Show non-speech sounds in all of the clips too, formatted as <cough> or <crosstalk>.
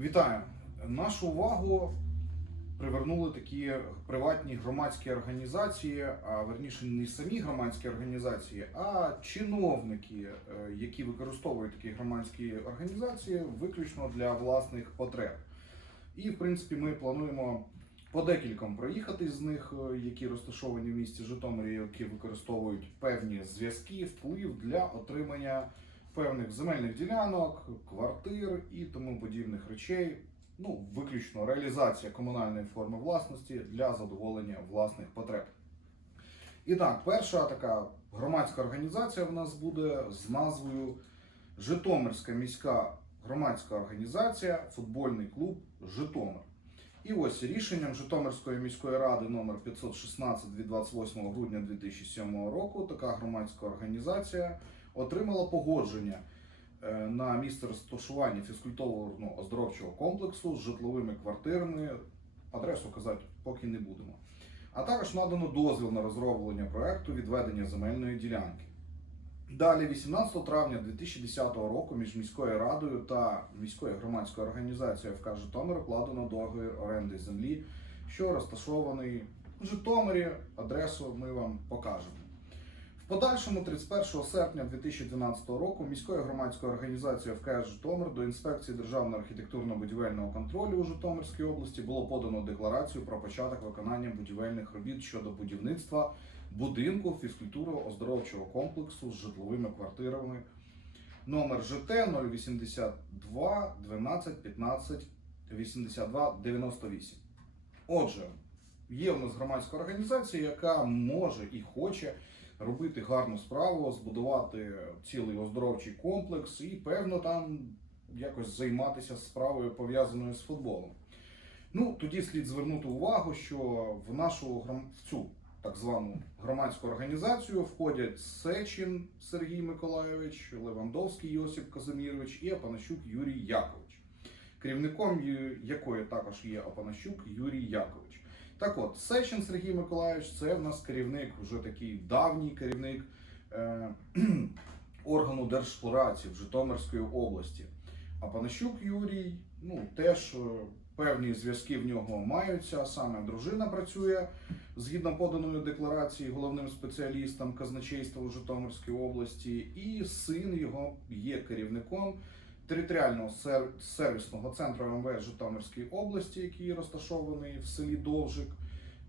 Вітаю! Нашу увагу привернули такі приватні громадські організації, а верніше не самі громадські організації, а чиновники, е, які використовують такі громадські організації виключно для власних потреб. І, в принципі, ми плануємо по декільком проїхати з них, е, які розташовані в місті Житомирі, які використовують певні зв'язки, вплив для отримання певних земельних ділянок, квартир і тому подібних речей. Ну, виключно реалізація комунальної форми власності для задоволення власних потреб. І так, перша така громадська організація в нас буде з назвою Житомирська міська громадська організація Футбольний клуб Житомир. І ось рішенням Житомирської міської ради номер 516 від 28 грудня 2007 року така громадська організація отримала погодження е, на місце розташування фізкультурно-оздоровчого комплексу з житловими квартирами. Адресу казати поки не будемо. А також надано дозвіл на розроблення проекту відведення земельної ділянки. Далі, 18 травня 2010 року, між міською радою та міською громадською організацією ФК Житомир укладено договір оренди землі, що розташований в Житомирі. Адресу ми вам покажемо. Подальшому, 31 серпня 2012 року, міською громадською організацією ФКС Житомир до інспекції Державного архітектурно-будівельного контролю у Житомирській області було подано декларацію про початок виконання будівельних робіт щодо будівництва будинку фізкультуро-оздоровчого комплексу з житловими квартирами номер ЖТ 082 12 15 82 98. Отже, є в нас громадська організація, яка може і хоче робити гарну справу, збудувати цілий оздоровчий комплекс і, певно, там якось займатися справою пов'язаною з футболом. Ну, тоді слід звернути увагу, що в нашу в цю так звану громадську організацію входять Сечин Сергій Миколайович, Левандовський Йосип Казимірович і Апанащук Юрій Якович, керівником якої також є Апанащук Юрій Якович. Так от, Сечин Сергій Миколайович це в нас керівник, вже такий давній керівник е, <clears throat> органу держпорації в Житомирської області. А Панащук Юрій, ну теж е, певні зв'язки в нього маються. Саме дружина працює згідно поданої декларації головним спеціалістом казначейства у Житомирській області, і син його є керівником територіального сервісного центру МВС Житомирської області, який розташований в селі Довжик.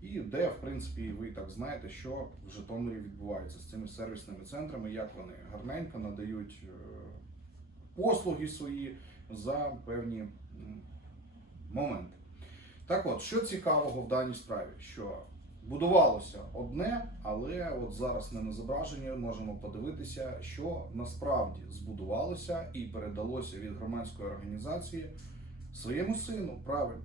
І де, в принципі, ви так знаєте, що в Житомирі відбувається з цими сервісними центрами, як вони гарненько надають е, послуги свої за певні моменти. Так от, що цікавого в даній справі, що будувалося одне, але от зараз ми на зображенні можемо подивитися, що насправді збудувалося і передалося від громадської організації своєму сину. Правильно.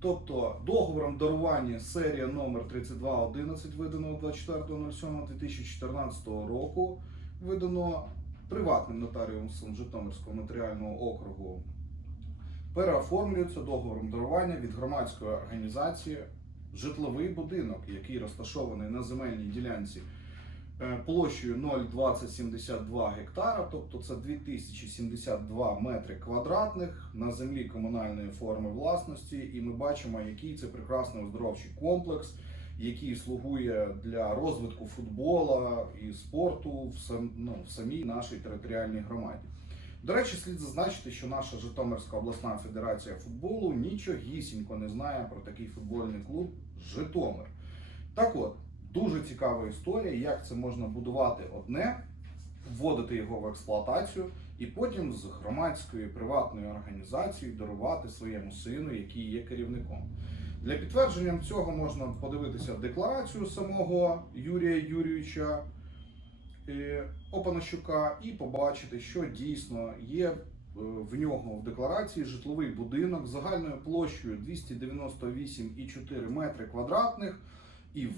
Тобто договором дарування серія номер 3211 виданого 24.07.2014 року видано приватним нотаріусом Житомирського нотаріального округу переоформлюється договором дарування від громадської організації житловий будинок, який розташований на земельній ділянці е, площею 0,2072 гектара, тобто це 2072 метри квадратних на землі комунальної форми власності. І ми бачимо, який це прекрасний оздоровчий комплекс, який слугує для розвитку футбола і спорту в, сам, ну, в самій нашій територіальній громаді. До речі, слід зазначити, що наша Житомирська обласна федерація футболу нічогісінько не знає про такий футбольний клуб Житомир. Так от, дуже цікава історія, як це можна будувати одне, вводити його в експлуатацію, і потім з громадської приватної організації дарувати своєму сину, який є керівником. Для підтвердження цього можна подивитися декларацію самого Юрія Юрійовича е, Опанащука і побачити, що дійсно є в нього в декларації житловий будинок з загальною площею 298,4 метри квадратних, і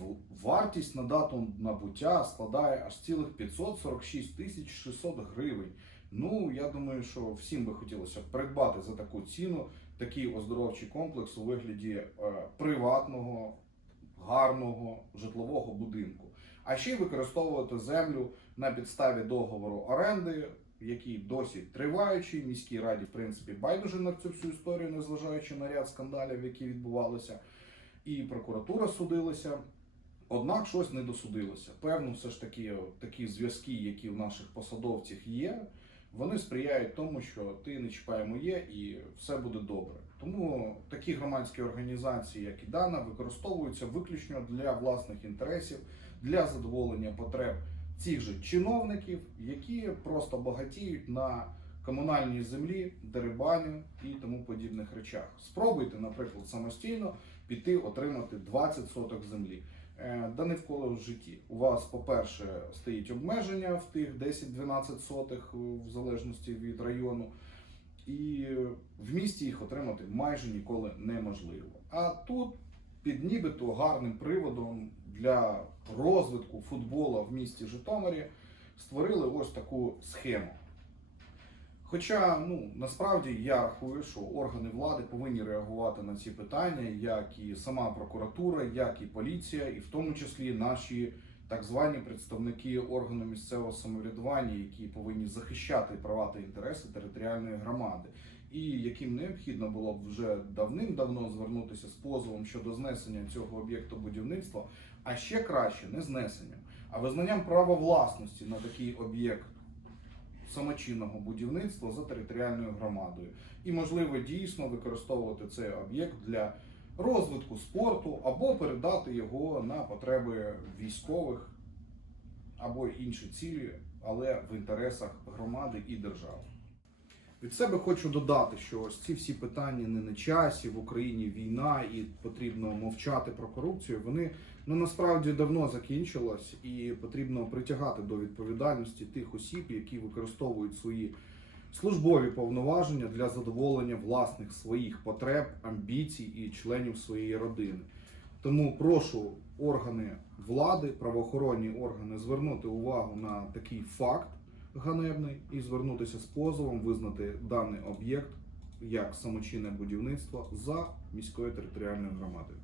вартість на дату набуття складає аж цілих 546 тисяч 600 гривень. Ну, я думаю, що всім би хотілося придбати за таку ціну такий оздоровчий комплекс у вигляді е, приватного, гарного житлового будинку. А ще й використовувати землю на підставі договору оренди який досі триваючий. Міській раді, в принципі, байдуже на цю всю історію, незважаючи на ряд скандалів, які відбувалися, і прокуратура судилася. Однак щось не досудилося. Певно, все ж таки, такі зв'язки, які в наших посадовців є, вони сприяють тому, що ти не чіпай моє і все буде добре. Тому такі громадські організації, як і дана, використовуються виключно для власних інтересів, для задоволення потреб цих же чиновників, які просто багатіють на комунальній землі, дерибані і тому подібних речах. Спробуйте, наприклад, самостійно піти отримати 20 соток землі. Е, Да не вколо в житті. У вас, по-перше, стоїть обмеження в тих 10-12 сотих, е, в залежності від району, і в місті їх отримати майже ніколи неможливо. А тут під нібито гарним приводом для розвитку футболу в місті Житомирі створили ось таку схему. Хоча ну насправді я рахую, що органи влади повинні реагувати на ці питання, як і сама прокуратура, як і поліція, і в тому числі наші так звані представники органу місцевого самоврядування, які повинні захищати права та інтереси територіальної громади, і яким необхідно було б вже давним-давно звернутися з позовом щодо знесення цього об'єкту будівництва, а ще краще не знесенням, а визнанням права власності на такий об'єкт самочинного будівництва за територіальною громадою. І можливо дійсно використовувати цей об'єкт для розвитку спорту або передати його на потреби військових або інші цілі, але в інтересах громади і держави. Від себе хочу додати, що ось ці всі питання не на часі, в Україні війна і потрібно мовчати про корупцію. Вони ну насправді давно закінчилось, і потрібно притягати до відповідальності тих осіб, які використовують свої службові повноваження для задоволення власних своїх потреб, амбіцій і членів своєї родини. Тому прошу органи влади, правоохоронні органи звернути увагу на такий факт ганебний і звернутися з позовом, визнати даний об'єкт як самочинне будівництво за міською територіальною громадою.